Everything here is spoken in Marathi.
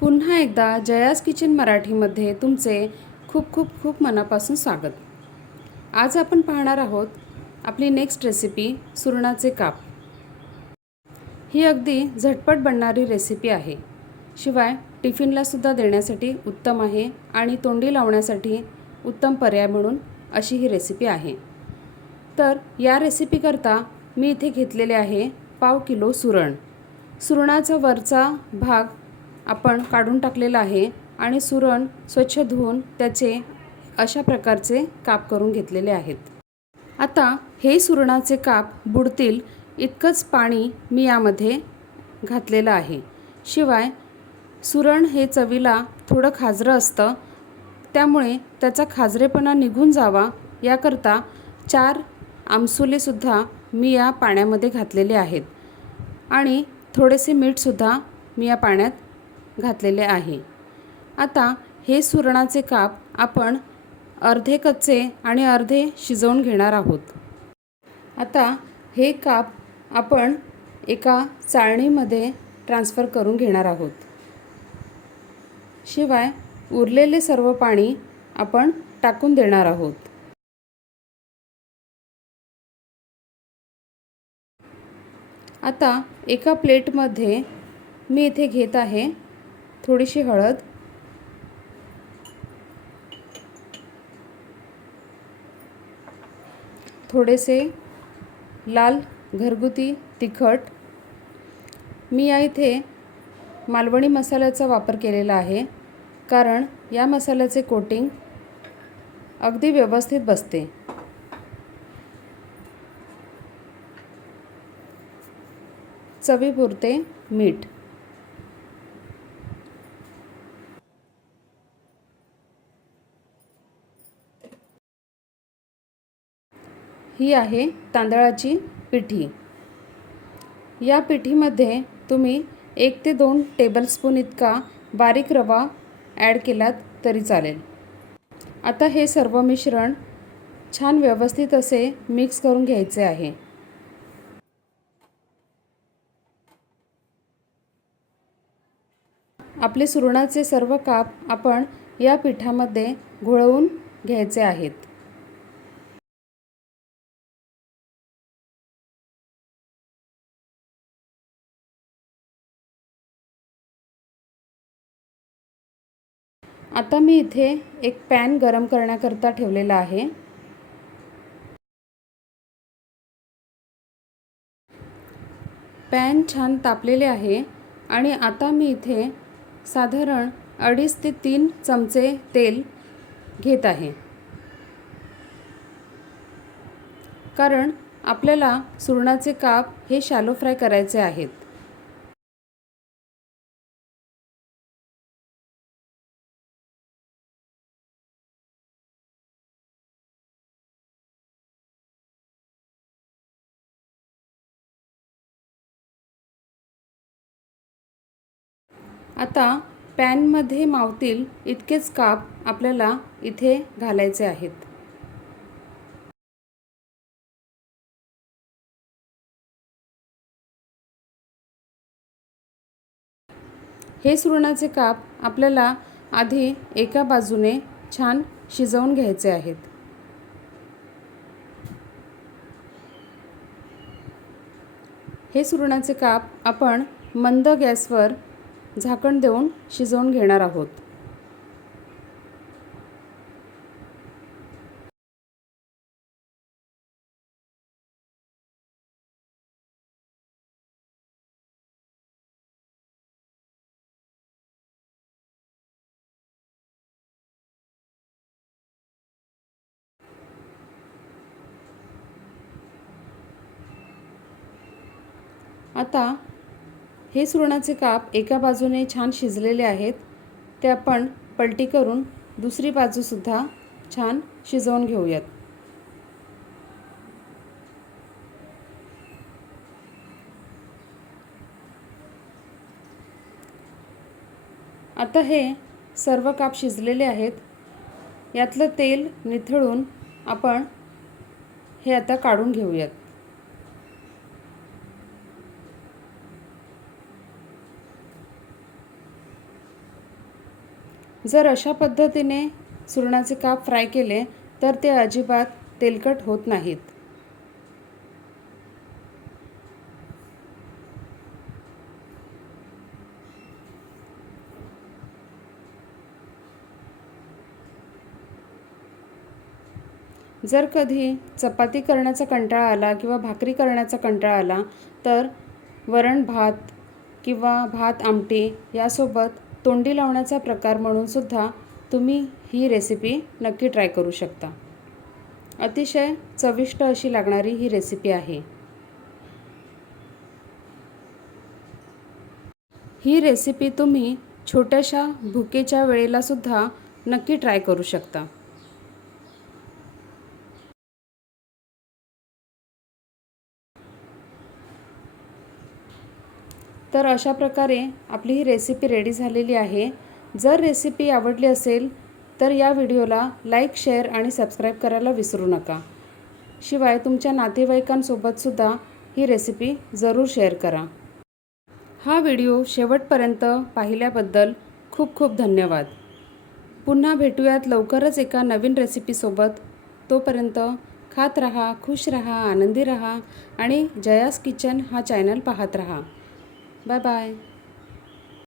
पुन्हा एकदा जयास किचन मराठीमध्ये तुमचे खूप खूप खूप मनापासून स्वागत. आज आपण पाहणार आहोत आपली नेक्स्ट रेसिपी सुरणाचे काप. ही अगदी झटपट बनणारी रेसिपी आहे. शिवाय टिफिनलासुद्धा देण्यासाठी उत्तम आहे आणि तोंडी लावण्यासाठी उत्तम पर्याय म्हणून अशी ही रेसिपी आहे. तर या रेसिपीकरता मी इथे घेतलेले आहे पाव किलो सुरण. सुरणाचा वरचा भाग आपण काढून टाकलेलं आहे आणि सुरण स्वच्छ धुवून त्याचे अशा प्रकारचे काप करून घेतलेले आहेत. आता हे सुरणाचे काप बुडतील इतकंच पाणी मी यामध्ये घातलेलं आहे. शिवाय सुरण हे चवीला थोडं खाजरं असतं त्यामुळे त्याचा खाजरेपणा निघून जावा याकरता चार आमसुलेसुद्धा मी या पाण्यामध्ये घातलेले आहेत. आणि थोडेसे मीठसुद्धा मी या पाण्यात घातलेले आहे. आता हे सुरणाचे काप आपण अर्धे कच्चे आणि अर्धे शिजवून घेणार आहोत. आता हे काप आपण एका चाळणीमध्ये ट्रान्स्फर करून घेणार आहोत. शिवाय उरलेले सर्व पाणी आपण टाकून देणार आहोत. आता एका प्लेटमध्ये मी इथे घेत आहे थोडीशी हळद. थोडेसे लाल घरगुती तिखट. मी या इथे मालवणी मसाल्याचा वापर केलेला आहे कारण या मसाल्याचे कोटिंग अगदी व्यवस्थित बसते. चवीपुरते मीठ. ही आहे तांदळाची पिठी. या पिठीमध्ये तुम्ही एक ते दोन टेबलस्पून इतका बारीक रवा ॲड केलात तरी चालेल. आता हे सर्व मिश्रण छान व्यवस्थित असे मिक्स करून घ्यायचे आहे. आपले सुरणाचे सर्व काप आपण या पिठामध्ये घोळवून घ्यायचे आहेत. आता मी इथे एक पॅन गरम करण्याकरता ठेवलेला आहे. पॅन छान तापलेले आहे आणि आता मी इथे साधारण अडीच ते तीन चमचे तेल घेत आहे. कारण आपल्याला सुरणाचे काप हे शॅलो फ्राय करायचे आहेत. आता पॅनमध्ये मावतील इतकेच काप आपल्याला इथे घालायचे आहेत. हे सुरणाचे काप आपल्याला आधी एका बाजूने छान शिजवून घ्यायचे आहेत. हे सुरणाचे काप आपण मंद गॅसवर झाकण देऊन शिजवून घेणार आहोत. आता हे सुरणाचे काप एका बाजूने छान शिजलेले आहेत ते आपण पलटी करून दुसरी बाजूसुद्धा छान शिजवून घेऊयात. आता हे सर्व काप शिजलेले आहेत. यातलं तेल निथळून आपण हे आता काढून घेऊयात. जर अशा पद्धतीने सुरणाचे काप फ्राय केले तर ते अजिबात तेलकट होत नाहीत. जर कधी चपाती करण्याचा कंटाळा आला किंवा भाकरी करण्याचा कंटाळा आला तर वरण भात किंवा भात आमटी यासोबत तोंडी लावण्याचा प्रकार म्हणून सुद्धा तुम्ही ही रेसिपी नक्की ट्राय करू शकता. अतिशय चविष्ट अशी लागणारी ही रेसिपी आहे. ही रेसिपी तुम्ही छोट्याशा भुकेच्या वेळेला सुद्धा नक्की ट्राय करू शकता. तर अशा प्रकारे आपली ही रेसिपी रेडी झालेली आहे. जर रेसिपी आवडली असेल तर या व्हिडिओला लाईक शेअर आणि सबस्क्राईब करायला विसरू नका. शिवाय तुमच्या नातेवाईकांसोबतसुद्धा ही रेसिपी जरूर शेअर करा. हा व्हिडिओ शेवटपर्यंत पाहिल्याबद्दल खूप खूप धन्यवाद. पुन्हा भेटूयात लवकरच एका नवीन रेसिपीसोबत तोपर्यंत खात रहा खुश रहा आनंदी रहा आणि जयास किचन हा चॅनल पाहत रहा. 拜拜。